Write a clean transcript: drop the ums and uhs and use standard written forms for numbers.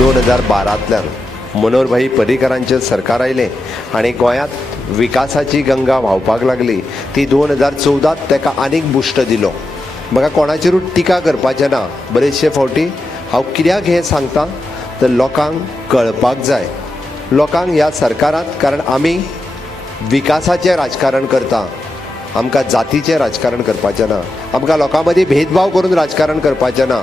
2012तल्यान मनोहरभाई पर्रीकरांचें सरकार आयलें आनी गोंयांत विकासाची गंगा व्हांवपाक लागली. ती 2014त ताका आनीक बुश्ट दिलो. म्हाका कोणाचेरूच टिका करपाचें ना. बरेचशे फावटी हांव कित्याक हें सांगतां तर लोकांक कळपाक जाय. लोकांक ह्या सरकारांत, कारण आमी विकासाचें राजकारण करता, आमकां जातीचें राजकारण करपाचें ना. आमकां लोकां मदीं भेदभाव करून राजकारण करपाचें ना.